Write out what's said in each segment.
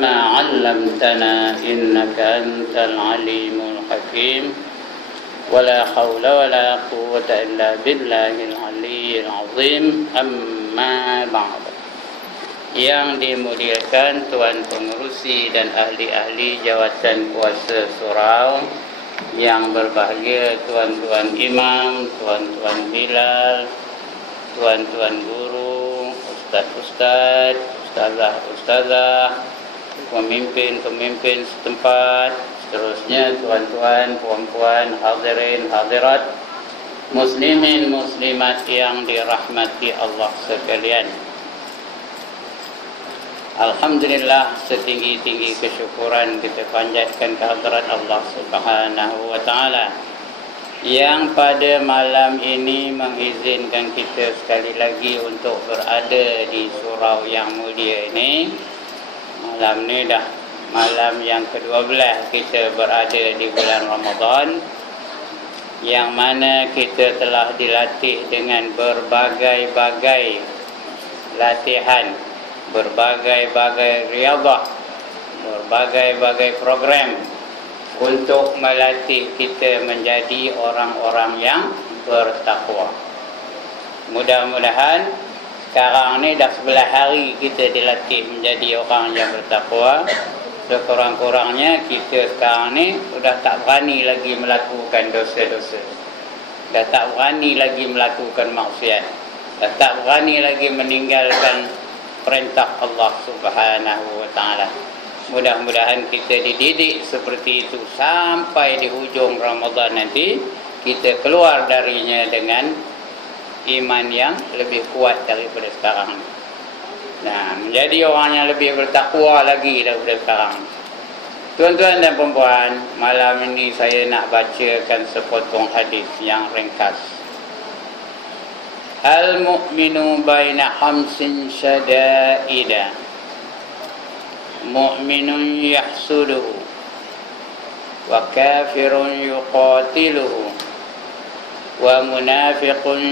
ما علمتنا إنك أنت العليم الحكيم ولا حول ولا قوة إلا بالله العلي العظيم أما بعد. Yang dimuliakan Tuan Pengerusi dan ahli-ahli jawatan kuasa surau, yang berbahagia Tuan-Tuan Imam, Tuan-Tuan Bilal, Tuan-Tuan Guru, Ustaz-Ustaz, Ustazah-Ustazah, pemimpin-pemimpin setempat, seterusnya tuan-tuan, puan-puan, hadirin, hadirat, muslimin, muslimat yang dirahmati Allah sekalian. Alhamdulillah, setinggi-tinggi kesyukuran kita panjatkan kehadirat Allah Subhanahu wa taala yang pada malam ini mengizinkan kita sekali lagi untuk berada di surau yang mulia ini. Malam ni dah malam yang ke-12 kita berada di bulan Ramadan, yang mana kita telah dilatih dengan berbagai-bagai latihan, berbagai-bagai riyadhah, berbagai-bagai program untuk melatih kita menjadi orang-orang yang bertakwa. Mudah-mudahan sekarang ni dah 11 hari kita dilatih menjadi orang yang bertakwa. Sekurang-kurangnya kita sekarang ni sudah tak berani lagi melakukan dosa-dosa, dah tak berani lagi melakukan maksiat, dah tak berani lagi meninggalkan perintah Allah Subhanahu wa taala. Mudah-mudahan kita dididik seperti itu sampai di hujung Ramadan nanti kita keluar darinya dengan iman yang lebih kuat daripada sekarang. Nah, menjadi orang yang lebih bertakwa lagi daripada sekarang. Tuan-tuan dan puan-puan, malam ini saya nak bacakan sepotong hadis yang ringkas. Al-mu'minu baina hamsin syada'ida, mu'minun yahsuduhu wa kafirun yuqatiluhu wa munafiqun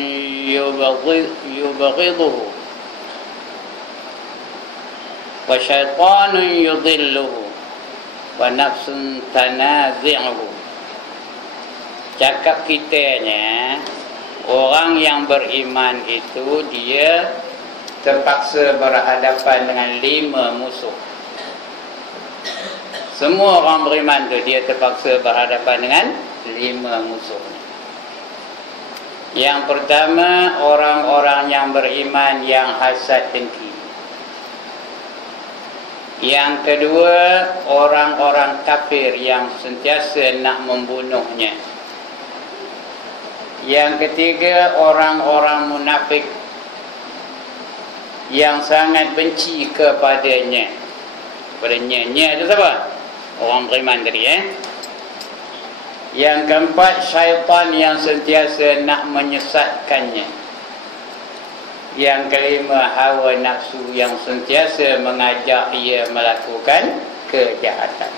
yubghiduhu wa syaitanun yudhilluhu wa nafsun tanazi'uhu. Cakap kitanya, orang yang beriman itu dia terpaksa berhadapan dengan 5 musuh. Semua orang beriman tu dia terpaksa berhadapan dengan 5 musuh. Yang pertama, orang-orang yang beriman yang hasad dengki. Yang kedua, orang-orang kafir yang sentiasa nak membunuhnya. Yang ketiga, orang-orang munafik yang sangat benci kepadanya. Nya itu siapa? Orang beriman tadi, Yang keempat, syaitan yang sentiasa nak menyesatkannya. Yang kelima, hawa nafsu yang sentiasa mengajak ia melakukan kejahatan.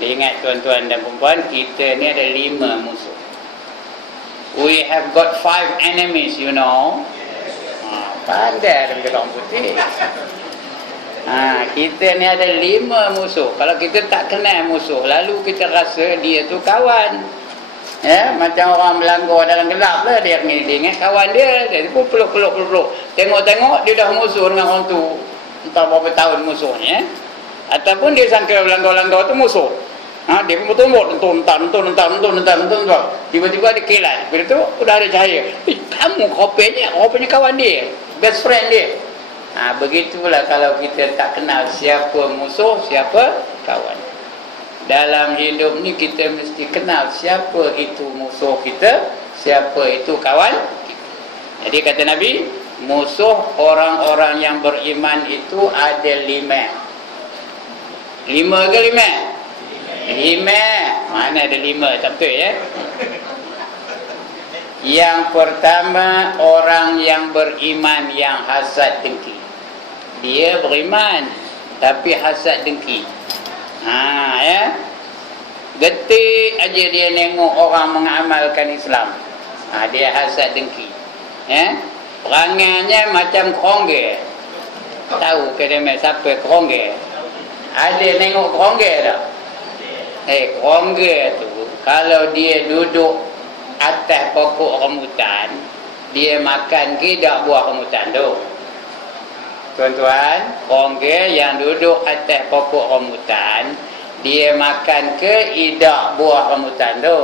Ingat tuan-tuan dan puan-puan, kita ni ada 5 musuh. We have got 5 enemies, you know. Pandai ada orang putih. Kita ni ada 5 musuh. Kalau kita tak kenal musuh, lalu kita rasa dia tu kawan. Macam orang melanggar dalam gelap lah. Dia ingat kawan dia. Dia pun peluk-peluk. Tengok-tengok dia dah musuh dengan orang tu. Entah berapa tahun musuhnya. Ataupun dia sangka melanggar-langgar tu musuh. Dia pun bertumbuk. Entah. Tiba-tiba dia kilat. Bila tu sudah ada cahaya. Kamu rupanya kawan dia. Best friend dia. Begitulah kalau kita tak kenal siapa musuh, siapa kawan. Dalam hidup ni kita mesti kenal siapa itu musuh kita, siapa itu kawan kita. Jadi kata Nabi, musuh orang-orang yang beriman itu ada 5. 5 ke 5? 5. Mana ada 5? Tak betul, Yang pertama, orang yang beriman yang hasad dengki. Dia beriman tapi hasad dengki. Detik aja dia nengok orang mengamalkan Islam, dia hasad dengki. Perangannya macam kerongge. Tahu ke dia siapa kerongge? Ada tengok kerongga tak? Kerongga tu kalau dia duduk atas pokok rambutan, dia makan ke tak buah rambutan tu? Tuan-tuan, kerongga yang duduk atas pokok rambutan, dia makan ke tidak buah rambutan tu?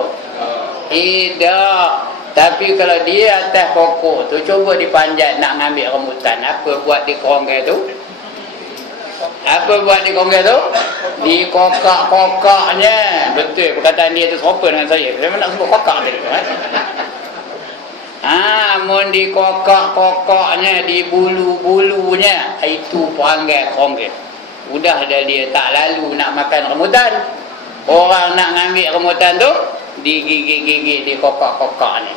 Tidak. Tapi kalau dia atas pokok tu, cuba dipanjat nak ngambil rambutan, apa buat di kerongga tu? Apa buat di kerongga tu? Dikokak-kokaknya. Betul perkataan dia tu serupa dengan saya. Saya nak sebut kokak tadi tu. Mun dikokak-kokaknya, di bulu-bulunya, itu perangai kerongga. Udah dah dia tak lalu nak makan rambutan. Orang nak ngambil rambutan tu, digigit-gigit, dikokak-kokak ni.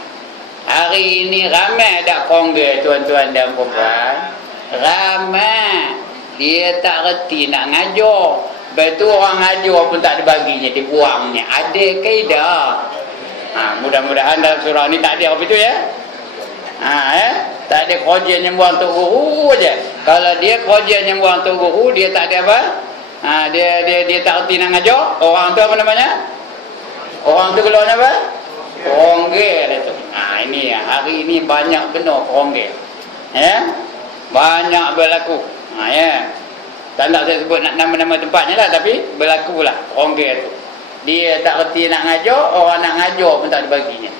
Hari ini ramai dak kerongga, tuan-tuan dan puan-puan. Ramai. Dia tak reti nak ngajar. Betul orang ngajar pun tak dibaginya, dibuangnya. Ada ke tak? Mudah-mudahan dalam surah ni tak ada apa itu ya. Tak ada kerja nyembuang Tok Guru je. Kalau dia kerja nyembuang Tok Guru, dia tak ada apa? Dia tak reti nak ngajar. Orang tu apa namanya? Orang tu keluar apa? Kerongga tu. Ini hari ini banyak benar kerongga. Banyak berlaku. Tak nak saya sebut nama-nama tempatnya lah, tapi berlakulah kerongga tu. Dia tak reti nak ngajar, orang nak ngajar pun tak dibaginya.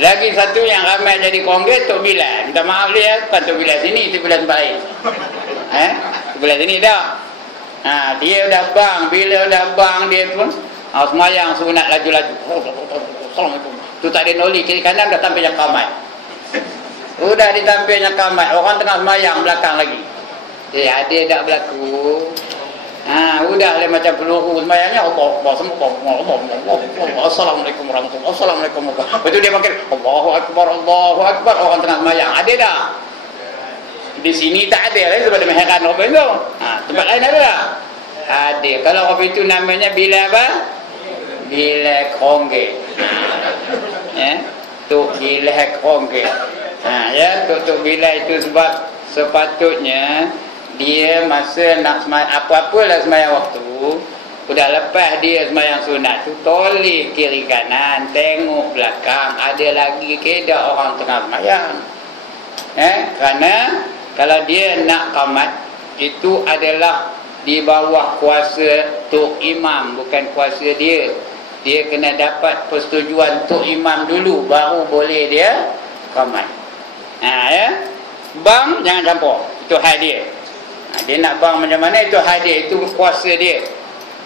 Lagi satu yang ramai jadi kerongga, Tok Bilal. Minta maaf dia, bukan Tok Bilal sini, Tok Bilal tempat lain. Tok Bilal sini tak? Dia dah bang, bila dah bang dia pun semayang sunat laju-laju. Assalamualaikum. Tu tak ada noli, kiri kanan dah tampil yang kamat. Udah ditampilnya kamat, orang tengah semayang belakang lagi. Ada tak berlaku? Udah lah macam peluru semayangnya. Assalamualaikum warahmatullahi wabarakatuh. Assalamualaikum warahmatullahi wabarakatuh. Lepas tu dia makin Allahu Akbar, Allahu Akbar. Orang tengah semayang. Ada tak? Di sini tak ada lah sebab dia heran apa itu. Tempat lain ada tak? Ada. Kalau apa itu namanya bila apa? Bila kerongga. Tok bila kerongga. Tok bila itu sebab sepatutnya dia masa nak semayang apa-apalah semayang waktu, udah lepas dia semayang sunat tu, toleh kiri kanan, tengok belakang, ada lagi ke tak orang tengah semayang. Kerana kalau dia nak qamat, itu adalah di bawah kuasa Tok Imam, bukan kuasa dia. Dia kena dapat persetujuan Tok Imam dulu, baru boleh dia qamat. Bang jangan campur, itu hal dia. Dia nak bang macam mana, itu hal dia, itu kuasa dia.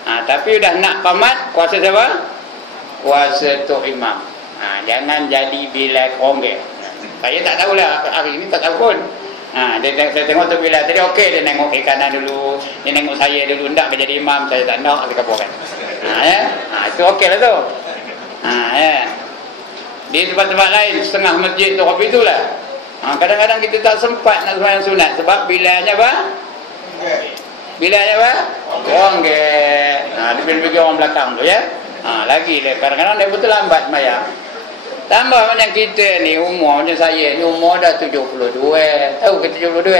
Tapi dah nak qamat, kuasa siapa? Kuasa Tok Imam. Jangan jadi bila kerongga. Saya tak tahulah, hari ini tak tahu pun. Saya tengok Tok Bilal tadi, okey, dia tengok ke kanan dulu, dia tengok saya dulu, tak menjadi imam, saya tak nak, saya kaburkan. Itu okey lah tu. Di tempat-tempat lain, setengah masjid tu, kopi itulah. Kadang-kadang kita tak sempat nak sembahyang sunat sebab bilanya apa? Bilanya apa? Kerongga. Dia pergi orang belakang tu ya. Lagi dia kadang-kadang dia betul lambat sembahyang. Tambah macam kita ni, umur macam saya ni, umur dah 72. Tahu ke 72?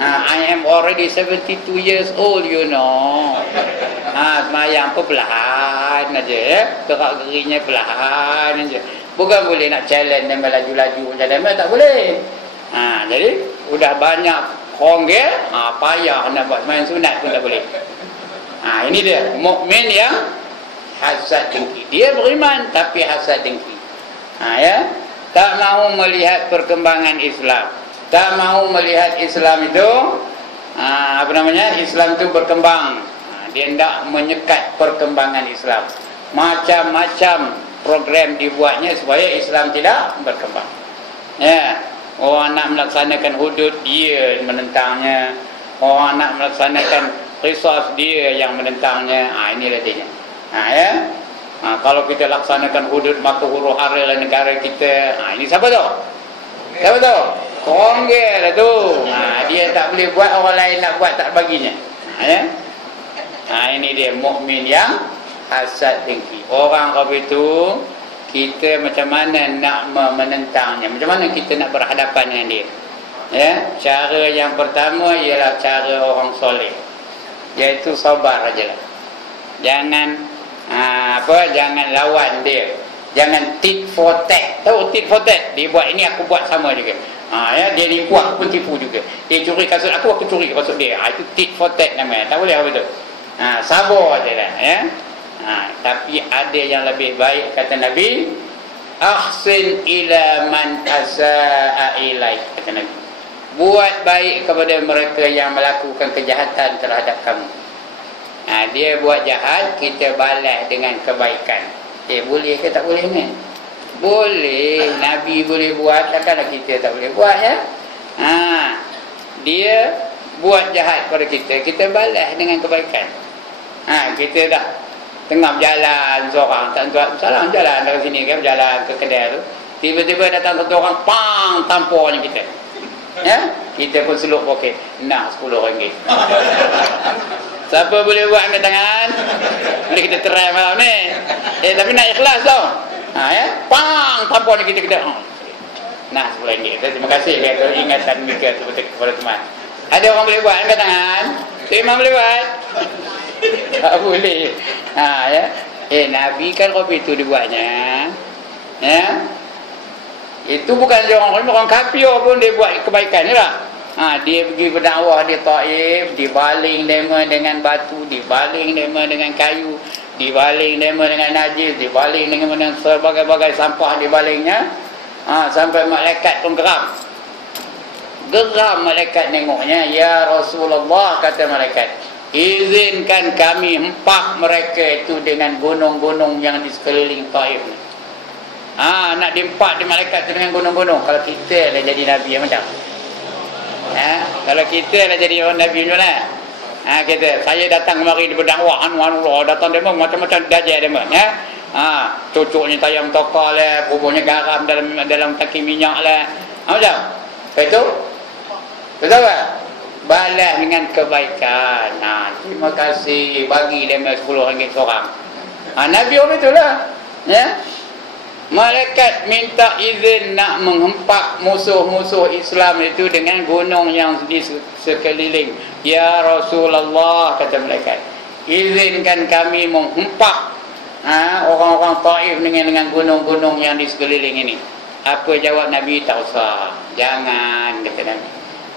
I am already 72 years old, you know. Sembahyang perlahan aja ya. Gerak-gerinya perlahan aja. Bukan boleh nak challenge dan melaju-laju macam mana, tak boleh. Jadi udah banyak kerongga, payah nak buat sembahyang sunat pun tak boleh. Ini dia mukmin yang hasad dengki. Dia beriman tapi hasad dengki. Tak mahu melihat perkembangan Islam. Tak mahu melihat Islam itu Islam itu berkembang. Dia tidak menyekat perkembangan Islam. Macam-macam program dibuatnya supaya Islam tidak berkembang. Orang nak melaksanakan hudud, dia menentangnya. Orang nak melaksanakan qisas, dia yang menentangnya. Inilah dia. Kalau kita laksanakan hudud, maka huru hara lah negara kita. Ini siapa tu? Siapa tu? Kerongga lah tu. Dia tak boleh buat, orang lain nak buat tak baginya. Ini dia mukmin yang hasad dengki. Orang apa itu, kita macam mana nak menentangnya, macam mana kita nak berhadapan dengan dia. Cara yang pertama ialah cara orang soleh. iaitu sabar aja lah. Jangan jangan lawan dia. Jangan tit for tat. Tahu tit for tat? Dia buat ini, aku buat sama juga. Dia nipu, aku pun tipu juga. Dia curi kasut aku curi kasut dia. Itu tit for tat namanya. Tak boleh apa tu. Sabar aja lah, ya. Tapi ada yang lebih baik, kata Nabi, ahsin ila man asaa ilaik, kata Nabi. Buat baik kepada mereka yang melakukan kejahatan terhadap kamu. Dia buat jahat, kita balas dengan kebaikan. Boleh ke tak boleh ni? Boleh. Nabi boleh buat, takkanlah kita tak boleh buat, ya? Dia buat jahat pada kita, kita balas dengan kebaikan. Kita dah tengah berjalan seorang, tak salah jalan dari sini kan, berjalan ke kedai tu, tiba-tiba datang satu orang, pang, tampornya kita. Ya? Kita pun seluk poket, nah RM10. Siapa boleh buat angkat tangan? Boleh kita try malam ni. Tapi nak ikhlas tau. Ya? Pang, tampornya kita kena. Nah, RM10. Terima kasih kata ingatan mereka kepada teman. Ada orang boleh buat angkat tangan? Imam boleh buat? Tak boleh. Ya. Nabi kan kopi itu dibuatnya. Ya. Itu bukan orang kafir pun dia buat kebaikan ni lah. Dia pergi berdakwah di Taif, dibaling dema dengan batu, dibaling dema dengan kayu, dibaling dema dengan najis, dibaling dengan berbagai-bagai sampah dibalingnya. Sampai malaikat pun geram. Geram malaikat nengoknya. Ya Rasulullah, kata malaikat, izinkan kami hempak mereka itu dengan gunung-gunung yang di sekeliling Taif ni. Nak diempak di malaikat itu dengan gunung-gunung. Kalau kita dah jadi Nabi macam kalau kita dah jadi Nabi macam mana? Kita, saya datang kemari di berdakwah, datang demo macam-macam dajjal demo, ya. Cucuknya tayang tokar lah, bubuhnya garam dalam taki minyak lah. Macam itu betul tak? Balas dengan kebaikan. Terima kasih, bagi demo RM10 seorang. Nabi orang itulah, ya. Malaikat minta izin nak menghempak musuh-musuh Islam itu dengan gunung yang di sekeliling. Ya Rasulullah, kata malaikat, izinkan kami menghempak orang-orang Taif dengan gunung-gunung yang di sekeliling ini. Apa jawab Nabi? Tak usah, jangan, kata Nabi.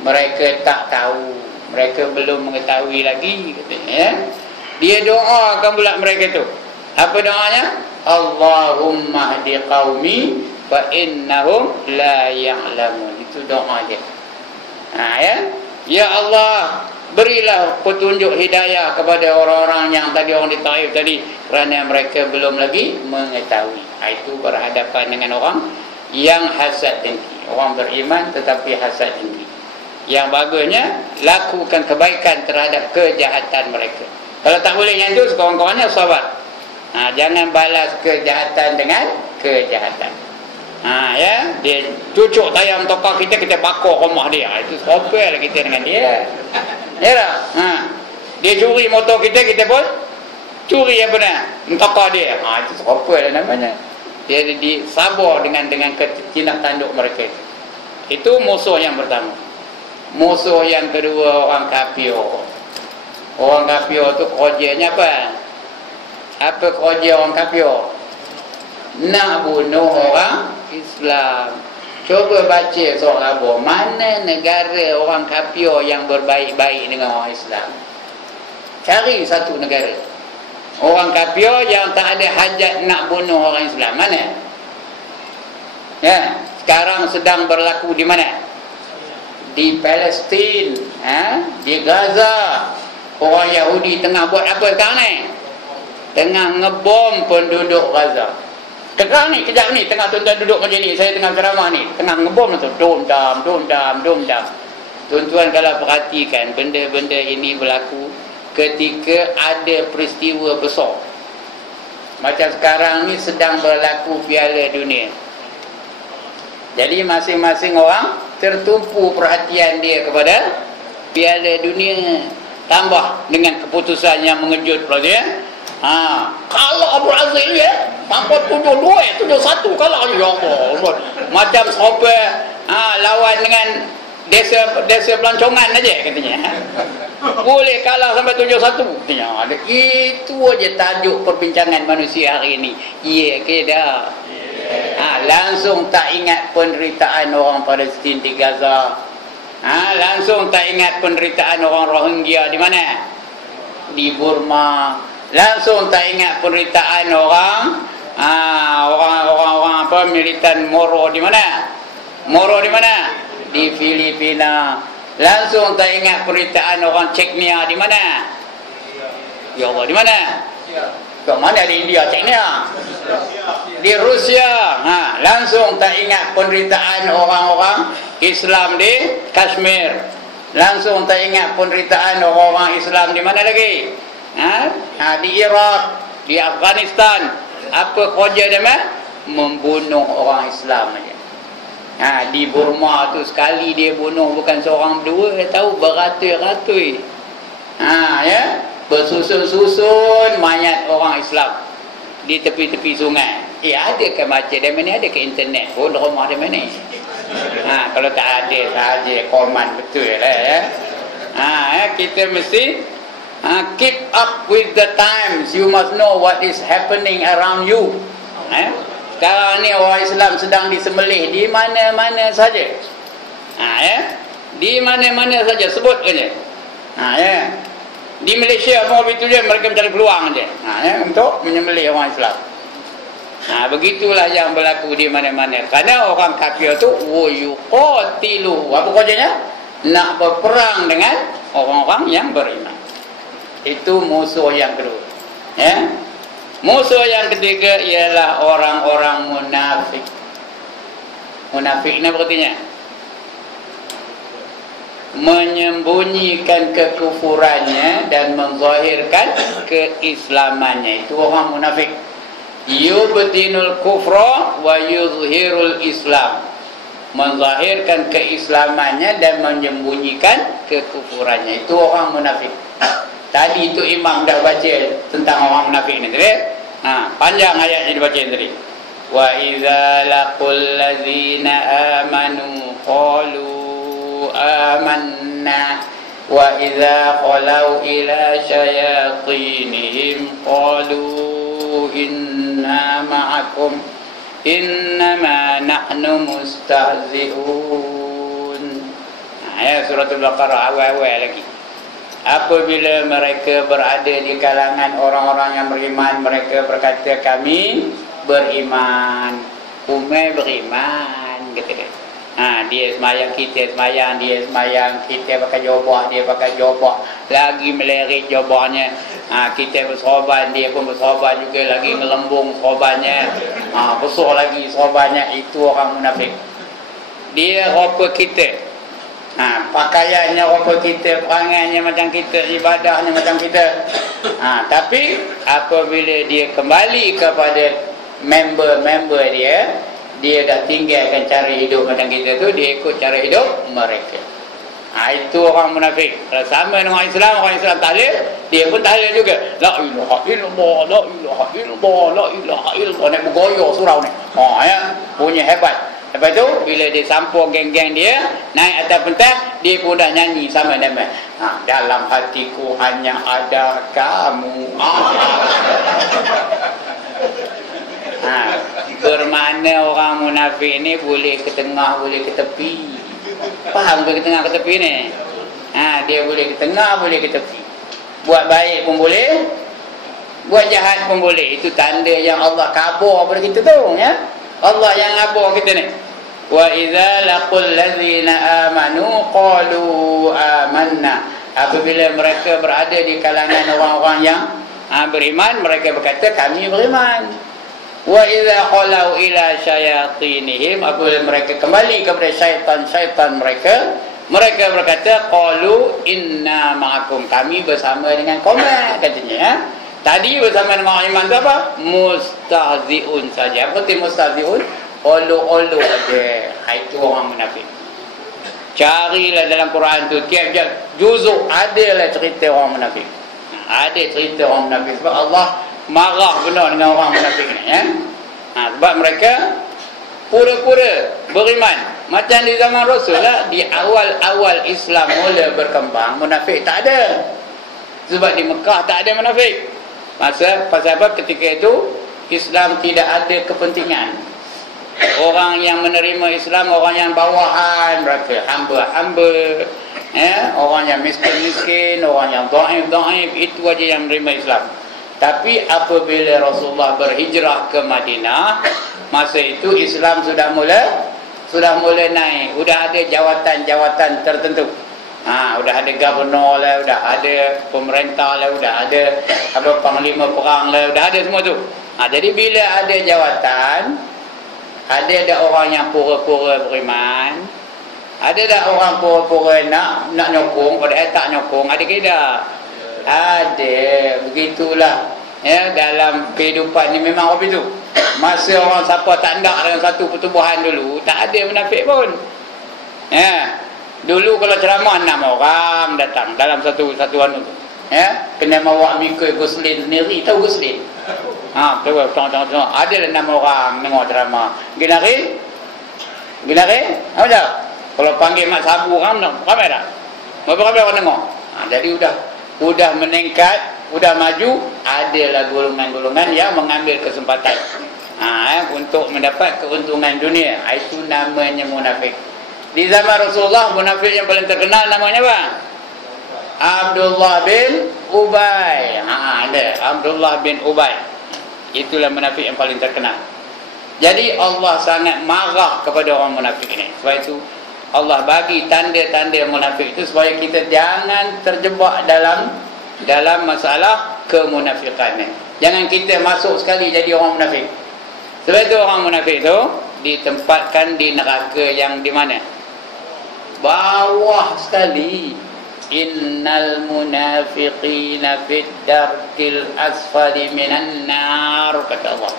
Mereka tak tahu, mereka belum mengetahui lagi, katanya, ya. Dia doakan pula mereka itu. Apa doanya? Allahumma hdi qaumi fa innahum la ya'lamun. Itu doa dia. Ya. Ya Allah, berilah petunjuk hidayah kepada orang-orang yang tadi, orang di Taif tadi, kerana mereka belum lagi mengetahui. Itu berhadapan dengan orang yang hasad dengki. Orang beriman tetapi hasad dengki. Yang bagusnya lakukan kebaikan terhadap kejahatan mereka. Kalau tak boleh yang itu, sekurang-kurangnya sabar. Jangan balas kejahatan dengan kejahatan. Ya, dia cucuk tayang tokar kita bakar rumah dia. Itu sopel kita dengan dia. Ya tak? Dia curi motor kita pun curi apa nak? Tokar dia. Itu sopel namanya. Dia sabar dengan kecinak tanduk mereka. Itu musuh yang pertama. Musuh yang kedua, orang kafir. Orang kafir tu kerjanya apa? Apa kerja orang kafir? Nak bunuh orang Islam. Cuba baca surah Al-Baqarah, mana negara orang kafir yang berbaik-baik dengan orang Islam? Cari satu negara orang kafir yang tak ada hajat nak bunuh orang Islam. Mana? Ya, sekarang sedang berlaku di mana? Di Palestin, di Gaza. Orang Yahudi tengah buat apa sekarang ni? Tengah ngebom penduduk Gaza. Sekarang ni, kejap ni, tengah tuan-tuan duduk macam ni, saya tengah ceramah ni, tengah ngebom tu, dom-dam. Tuan-tuan kalau perhatikan, benda-benda ini berlaku ketika ada peristiwa besar. Macam sekarang ni sedang berlaku Piala Dunia. Jadi masing-masing orang tertumpu perhatian dia kepada Piala Dunia. Tambah dengan keputusan yang mengejut pula dia. Kalau Brazil ya, tanpa 7-2, 7-1 kalah. Ya Allah. Macam sampai lawan dengan desa pelancongan aja katanya. Boleh kalah sampai 7-1 katanya. Itu aja tajuk perbincangan manusia hari ini. Ya ke dah. Langsung tak ingat penderitaan orang Palestin di Gaza. Langsung tak ingat penderitaan orang Rohingya di mana? Di Burma. Langsung tak ingat penderitaan orang apa militan Moro di mana? Moro di mana? Di Filipina. Langsung tak ingat penderitaan orang Chechnya di mana? Ya Allah, di mana? Ke mana? Di India, Chechnya. Di Rusia. Langsung tak ingat penderitaan orang-orang Islam di Kashmir. Langsung tak ingat penderitaan orang-orang Islam di mana lagi? Di Iraq, di Afghanistan. Apa kerja dia membunuh orang Islam aja. Di Burma tu sekali dia bunuh bukan seorang dua, tahu beratus-ratus. Ya, bersusun-susun mayat orang Islam di tepi-tepi sungai. Ada ke baca dia mana, ada ke internet pun rumah dia mana. Kalau tak ada komen betul lah ya. Kita mesti keep up with the times. You must know what is happening around you. Sekarang ni orang Islam sedang disembelih di mana-mana saja. Di mana-mana saja sebut aja. Di Malaysia pun begitu je, mereka mencari peluang aja. Untuk menyembelih orang Islam. Begitulah yang berlaku di mana-mana. Karena orang kafir tu yuqatilu. Apa kerjanya? Nak berperang dengan orang-orang yang beriman. Itu musuh yang kedua. Musuh yang ketiga ialah orang-orang munafik. Munafik ni artinya menyembunyikan kekufurannya dan menzahirkan keislamannya. Itu orang munafik. Yubtinul kufra wa yuzhirul islam. Menzahirkan keislamannya dan menyembunyikan kekufurannya. Itu orang munafik. Tadi itu imam dah baca tentang orang munafik ni tadi. Panjang ayat yang dibaca tadi. Wa idza laqul ladzina amanu qalu amanna wa idza khalau ila syayatinihim qalu inna ma'akum innama nahnu mustahzi'un. Ayat surah Al-Baqarah awal-awal lagi. Apabila mereka berada di kalangan orang-orang yang beriman, mereka berkata kami beriman. Umai beriman kata dia. Dia semayang, kita semayang, dia semayang, kita pakai jubah, dia pakai jubah, lagi melerik jubahnya. Kita bersorban, dia pun bersorban juga, lagi melembung sorbannya, besar lagi sorbannya. Itu orang munafik. Dia rupa kita. Pakaiannya rupa kita, perangannya macam kita, ibadahnya macam kita. Tapi apabila dia kembali kepada member-member dia dah tinggalkan cara hidup macam kita tu, dia ikut cara hidup mereka. Itu orang munafik. Kalau sama dengan orang Islam tahlil, dia pun tahlil juga. La ilaha illallah, la ilaha illallah, la ilaha illallah. Nak bergoyang surau ni. Punya hebat. Lepas tu bila dia sampur geng-geng dia naik atas pentas, dia pun dah nyanyi sama dengan dalam hatiku hanya ada kamu. Bermakna orang munafik ni boleh ke tengah, boleh ke tepi. Faham ke tengah ke tepi ni? Dia boleh ke tengah, boleh ke tepi. Buat baik pun boleh, buat jahat pun boleh. Itu tanda yang Allah kabur pada kita tu, ya. Allah yang kabur kita ni. Wa idza laqul ladzina amanu qalu amanna. Apabila mereka berada di kalangan orang-orang yang beriman, mereka berkata kami beriman. Wa idza qalau ila syayatinihim. Apabila mereka kembali kepada syaitan-syaitan mereka, mereka berkata qalu inna ma'akum. Kami bersama dengan kaum, katanya, ya. Tadi bersama dengan orang iman tu apa? Mustahzi'un saja. Apa tu mustahzi'un? Olu-olu aja. Itu orang munafik. Carilah dalam Quran tu, tiap juzuk adalah cerita orang munafik. Ada cerita orang munafik. Sebab Allah marah benar dengan orang munafik ni, ya. Sebab mereka pura-pura beriman, Macam di zaman Rasul lah, di awal-awal Islam mula berkembang, munafik tak ada. Sebab di Mekah tak ada munafik. Pasal apa? Ketika itu Islam tidak ada kepentingan. Orang yang menerima Islam, orang yang bawahan, mereka hamba-hamba, orang yang miskin-miskin, orang yang dhaif, itu aja yang menerima Islam. Tapi apabila Rasulullah berhijrah ke Madinah, masa itu Islam sudah mula naik. Sudah ada jawatan-jawatan tertentu. Sudah ada gubernur lah, sudah ada pemerintah lah, sudah ada panglima perang lah, sudah ada semua tu. Jadi bila ada jawatan, ada orang yang pura-pura beriman, ada tak orang pura-pura nak nyokong, padahal tak nyokong, ada ke tak? Ada, begitulah. Dalam kehidupan ni memang apa itu. Masa orang siapa tak nak dengan satu pertubuhan dulu, tak ada munafik pun. Dulu kalau ceramah 6 orang datang dalam satu anu tu. Kena bawa mikir Guslin sendiri, tahu Guslin? Betul. Ada 6 orang dengar ceramah. Ginarin? Apa tak? Kalau panggil mak sabu ramai tak? Berapa orang dengar? Jadi sudah meningkat, sudah maju, adalah golongan-golongan yang mengambil kesempatan untuk mendapat keuntungan dunia. Itu namanya munafik. Di zaman Rasulullah, munafik yang paling terkenal namanya apa? Abdullah bin Ubay. Ada Abdullah bin Ubay. Itulah munafik yang paling terkenal. Jadi Allah sangat marah kepada orang munafik ini. Sebab itu Allah bagi tanda-tanda munafik itu supaya kita jangan terjebak dalam masalah kemunafikan ni. Jangan kita masuk sekali jadi orang munafik. Sebab itu orang munafik itu ditempatkan di neraka yang di mana? Bawah sekali. Innal munafiqina fid darkil asfali minan nar, kata Allah.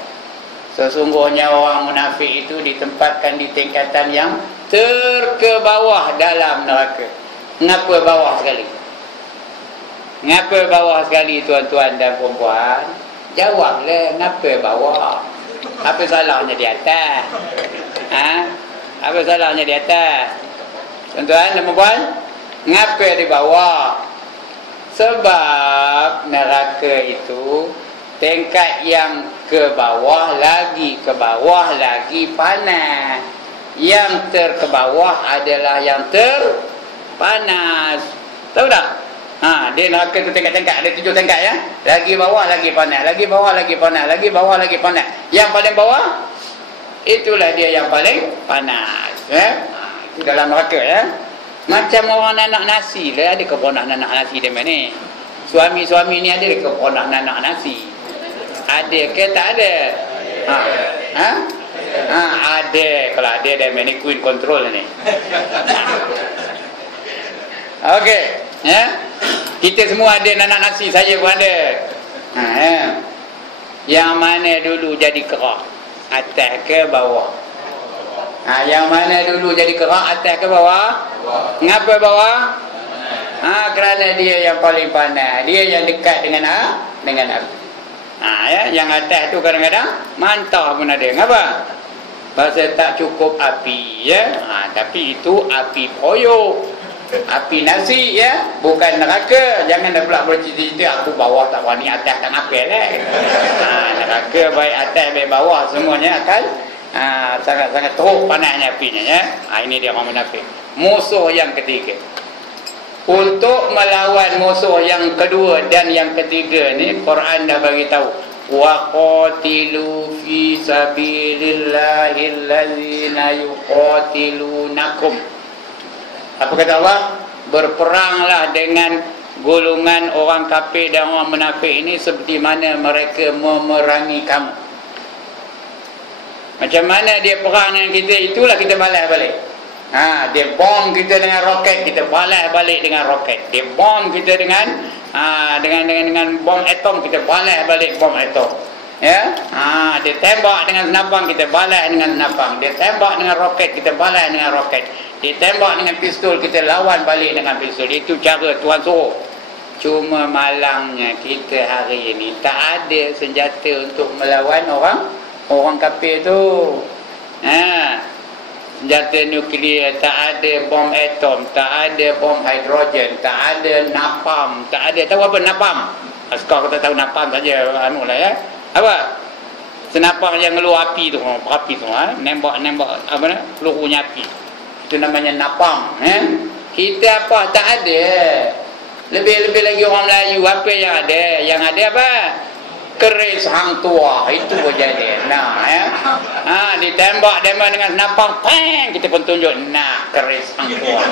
Sesungguhnya orang munafik itu ditempatkan di tingkatan yang terkebawah dalam neraka. Ngapa bawah sekali? Ngapa bawah sekali, tuan-tuan dan puan-puan? Jawablah, ngapa bawah? Apa salahnya di atas? Apa salahnya di atas? Tuan-tuan dan puan-puan, ngapa di bawah? Sebab neraka itu tingkat yang ke bawah lagi panas. Yang terkebawah adalah yang terpanas. Tahu tak? Dia neraka itu tingkat-tingkat, ada 7 tingkat ya. Lagi bawah lagi panas, lagi bawah lagi panas, lagi bawah lagi panas. Yang paling bawah itulah dia yang paling panas. Itu dalam neraka ya. Macam orang nanak nasi lah. Ada ke pernah nanak nasi dia ni? Suami-suami ni ada ke pernah nanak nasi? Ada ke tak ada? Ada. Kalau ada dia ni queen control ni. Okey, kita semua ada nanak nasi, saya pun ada. Yang mana dulu jadi kerak? Atas ke bawah? Yang mana dulu jadi kerak, atas ke bawah? Ngapa bawah? Kerana dia yang paling panas, dia yang dekat dengan api. Yang atas tu kadang-kadang mantah pun ada. Ngapa? Pasal tak cukup api ya. Tapi itu api poyok, api nasi ya, bukan neraka. Jangan dah pula bercerita-cerita aku bawah tak berani, atas tak ngapel neraka baik atas baik bawah semuanya akan sangat-sangat teruk panasnya apinya ya. Ini dia orang munafik. Musuh yang ketiga. Untuk melawan musuh yang kedua dan yang ketiga ni, Quran dah bagi tahu, wa qatilu fi sabilillahi allazina yuqatilunakum. Apa kata Allah? Berperanglah dengan golongan orang kafir dan orang munafik ini seperti mana mereka memerangi kamu. Macam mana dia perang dengan kita, itulah kita balas balik. Dia bom kita dengan roket, kita balas balik dengan roket. Dia bom kita dengan bom atom, kita balas balik bom atom. Ya, dia tembak dengan senapang, kita balas dengan senapang. Dia tembak dengan roket, kita balas dengan roket. Dia tembak dengan pistol, kita lawan balik dengan pistol. Itu cara Tuhan suruh. Cuma malangnya kita hari ini tak ada senjata untuk melawan orang kafir tu. senjata nuklear, tak ada bom atom, tak ada bom hidrogen, tak ada napalm, tak ada. Tahu apa napalm? Askar kata tahu napalm saja anu lah ya. Apa? Senapang yang ngeluar api tu, berapi tu, nembak apa nak? Pelurunya api. Itu namanya napalm, Kita apa tak ada. Lebih-lebih lagi orang Melayu apa yang ada? Yang ada apa? Keris hang tua, itu berjadi. Nah, ditembak dengan senapang, peng, kita pun tunjuk, nah, keris hang tua.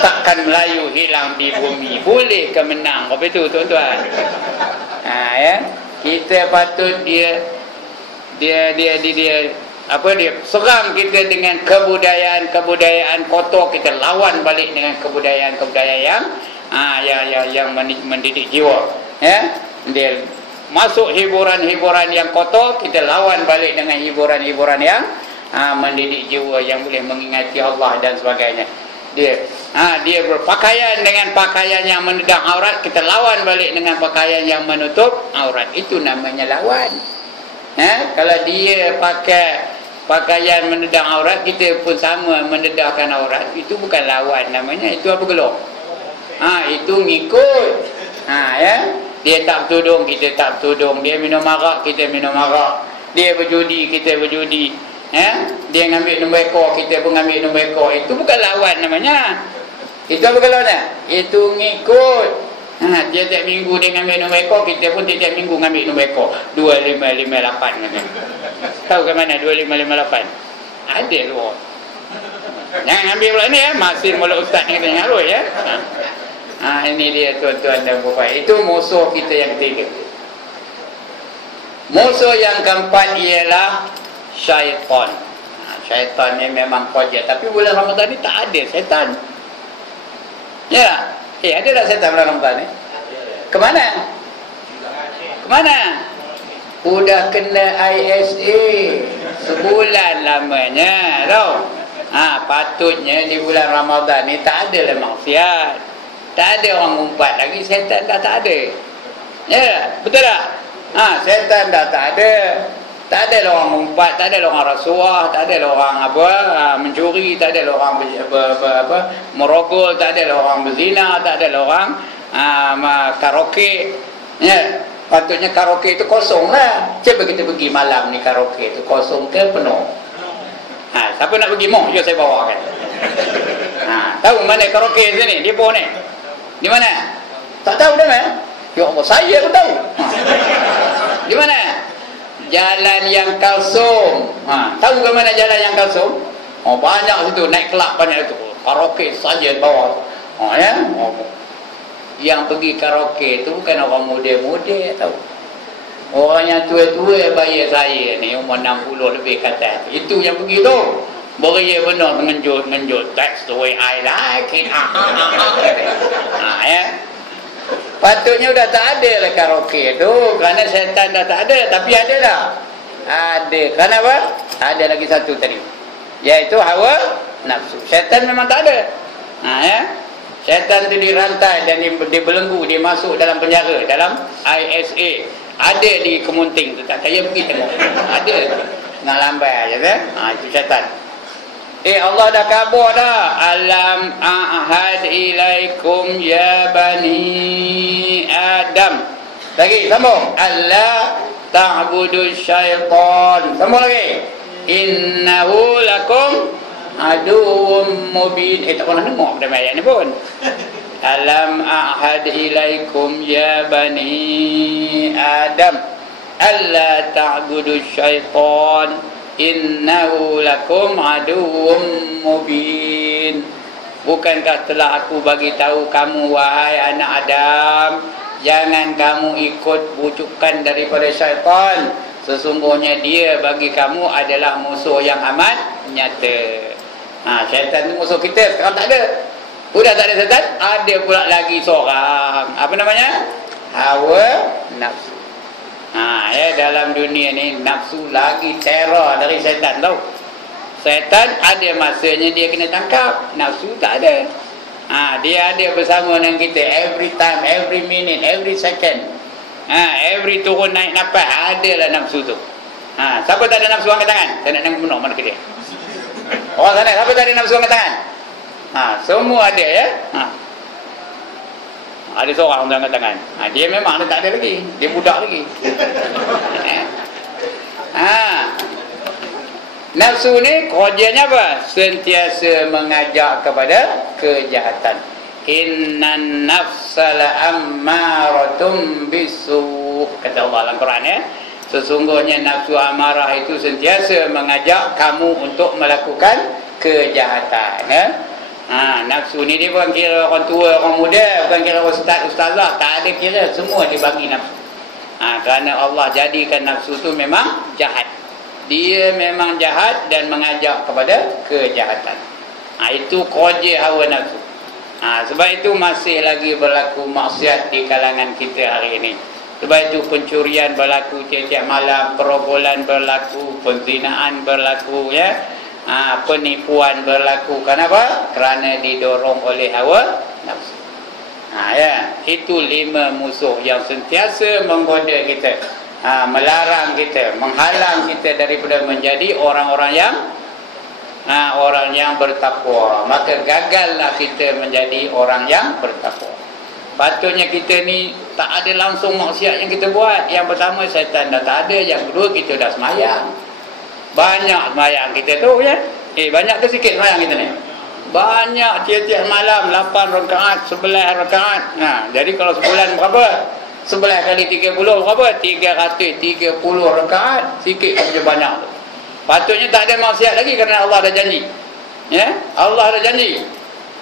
Takkan Melayu hilang di bumi. Boleh ke menang? Apa itu, tuan-tuan? Kita patut dia serang kita dengan kebudayaan kotor, kita lawan balik dengan kebudayaan yang mendidik jiwa. Dia masuk hiburan-hiburan yang kotor, kita lawan balik dengan hiburan-hiburan yang mendidik jiwa, yang boleh mengingati Allah dan sebagainya. Dia berpakaian dengan pakaian yang menedang aurat, kita lawan balik dengan pakaian yang menutup aurat. Itu namanya lawan. Kalau dia pakai pakaian menedang aurat, kita pun sama menedahkan aurat, itu bukan lawan namanya. Itu apa gelap? Itu ngikut. Dia tak bertudung, kita tak bertudung. Dia minum arak, kita minum arak. Dia berjudi, kita berjudi. Dia ngambil nombor ekor, kita pun ngambil nombor ekor. Itu bukan lawan namanya. Itu apa kalau nak? Itu ngikut. Tiap-tiap minggu dia ngambil nombor ekor, kita pun tiap-tiap minggu ngambil nombor ekor. 2558. Tahu ke mana 2558? Ada luar. Jangan ambil pula ni masih mula ustaz ni kata ngarut ya. Ini dia tuan-tuan dan puan. Itu musuh kita yang ketiga. Musuh yang keempat ialah syaitan. Syaitan ni memang kojat. Tapi bulan Ramadan ni tak ada syaitan. Ya. Ada tak syaitan bulan Ramadan ni? Kemana? Kemana? Udah kena ISA sebulan lamanya. Tahu? Patutnya di bulan Ramadan ni tak ada lah maksiat. Tak ada orang ngumpat lagi, syaitan dah tak ada. Ya, betul tak? Syaitan dah tak ada. Tak ada orang ngumpat, tak ada orang rasuah, tak ada orang mencuri, tak ada orang merogol, tak ada orang berzina, tak ada orang karaoke. Ya, patutnya karaoke itu kosong lah. Cuba kita pergi malam ni karaoke itu kosong ke penuh? Siapa nak pergi mau? Jom saya bawa kan. Tahu mana karaoke sini? Di pun ni. Di mana? Tak tahu dah kan? Ya Allah, saya pun tahu. Di mana? Jalan yang kalsum. Tahu ke mana jalan yang kalsum? Banyak situ, naik kelab banyak itu. Karaoke saja di bawah. Yang pergi karaoke itu bukan orang muda-muda, tahu. Orang yang tua-tua bayar saya ni, umur 60 lebih kata. Itu yang pergi tu. Beria benar mengenjut. That's the way I like it. Patutnya dah tak ada lah karaoke tu, kerana syaitan dah tak ada. Tapi ada dah. Ada. Kenapa? Ada lagi satu tadi, iaitu hawa nafsu. Syaitan memang tak ada. Syaitan tu dirantai dan dibelenggu, dia masuk dalam penjara, dalam ISA. Ada di Kemunting tu, tak saya pergi tengok. Ada. Nak lambai aja itu syaitan. Allah dah khabar dah. Alam ahad ilaikum ya bani Adam. Lagi sambung. Allah ta'budu syaitan. Sambung lagi. Innahu lakum aduwwum mubin. Tak pernah dengar dalam ayat ni pun. Alam ahad ilaikum ya bani Adam. Allah ta'budu syaitan. Innahu lakum aduwwum mubin. Bukankah telah aku bagi tahu kamu wahai anak Adam, jangan kamu ikut bujukan daripada syaitan. Sesungguhnya dia bagi kamu adalah musuh yang amat nyata. Syaitan itu musuh kita. Sekarang tak ada. Sudah tak ada syaitan, ada pula lagi seorang. Apa namanya? Hawa nafsu. Dalam dunia ni nafsu lagi teror dari syaitan, tahu. Syaitan ada masanya dia kena tangkap, nafsu tak ada. Dia ada bersama dengan kita every time, every minute, every second. Every turun naik nafas adalah nafsu tu. Siapa tak ada nafsu angkat tangan? Saya nak tengok penuh mana ke dia. Orang sana, siapa tak ada nafsu angkat tangan? Semua ada ya. Ada seorang yang angkat tangan. Dia memang dia tak ada lagi. Dia budak lagi. Nafsu ni kerjanya apa? Sentiasa mengajak kepada kejahatan. Innan nafsala ammaratum bisu, kata Allah dalam Quran ya. Sesungguhnya nafsu amarah itu sentiasa mengajak kamu untuk melakukan kejahatan ya. Nafsu ni dia bukan kira orang tua, orang muda, bukan kira ustaz, ustazah, tak ada kira, semua dibagi nafsu. Kerana Allah jadikan nafsu tu memang jahat. Dia memang jahat dan mengajak kepada kejahatan. Itu kerja hawa nafsu. Sebab itu masih lagi berlaku maksiat di kalangan kita hari ini. Sebab itu pencurian berlaku tiap-tiap malam, perobolan berlaku, penzinaan berlaku ya. Penipuan berlaku. Kenapa? Kerana didorong oleh hawa nafsu. Ya, itu 5 musuh yang sentiasa menggoda kita, melarang kita, menghalang kita daripada menjadi orang-orang yang bertakwa. Maka gagallah kita menjadi orang yang bertakwa. Patutnya kita ni tak ada langsung maksiat yang kita buat. Yang pertama, syaitan dah tak ada. Yang kedua, kita dah semayang. Banyak semayang kita tu ya. Banyak ke sikit semayang kita ni? Banyak, tiap-tiap malam 8 rakaat, 11 rakaat. Jadi kalau sebulan berapa? 11 kali 30 berapa? 330 rakaat. Sikit saja banyak tu. Patutnya tak ada maksiat lagi kerana Allah dah janji. Ya? Allah dah janji.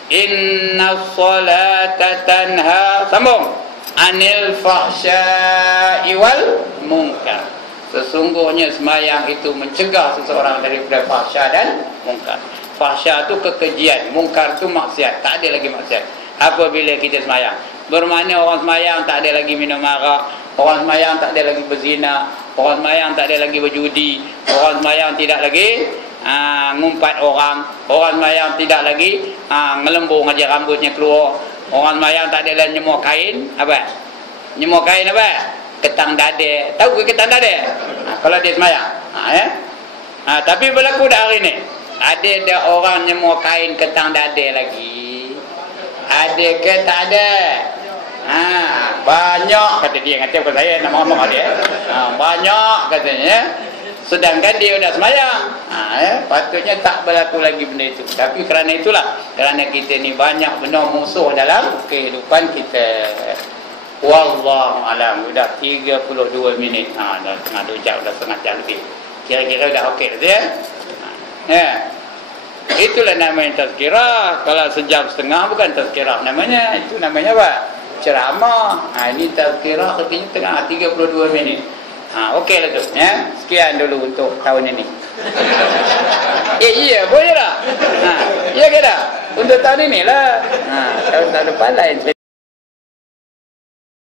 Inna salata tanha, sambung, anil fahsya'i wal munkar. Sesungguhnya semayang itu mencegah seseorang daripada fahsya dan munkar. Fahsya itu kekejian, munkar itu maksiat. Tak ada lagi maksiat apabila kita semayang. Bermakna orang semayang tak ada lagi minum arak, orang semayang tak ada lagi berzina, orang semayang tak ada lagi berjudi, orang semayang tidak lagi ngumpat orang semayang tidak lagi ngelembung aja rambutnya keluar, orang semayang tak ada lagi nyemur kain. Apa? Nyemur kain apa? Ketang dada. Tahu ke ketang dada? Kalau dia semayang. Tapi berlaku dah hari ni. Ada dah orang nyemur kain ketang dada lagi? Ada ke tak ada? Banyak kata dia. Kata bukan saya nak marah dia. Banyak katanya. Sedangkan dia dah semayang. Patutnya tak berlaku lagi benda itu. Tapi kerana itulah, kerana kita ni banyak benar musuh dalam kehidupan kita. Wallahu alam. Sudah 32 minit. Dah tengah 2 jam, dah setengah jam lebih. Kira-kira dah okey dah ya. Itulah namanya tazkirah. Kalau sejam setengah bukan tazkirah namanya. Itu namanya apa? Ceramah. Ini tazkirah katanya tengah 32 minit. Okeylah tu ya. Sekian dulu untuk tahun ini. Iya boleh lah. Ya ke tak? Untuk tahun inilah. Tahun depan lain.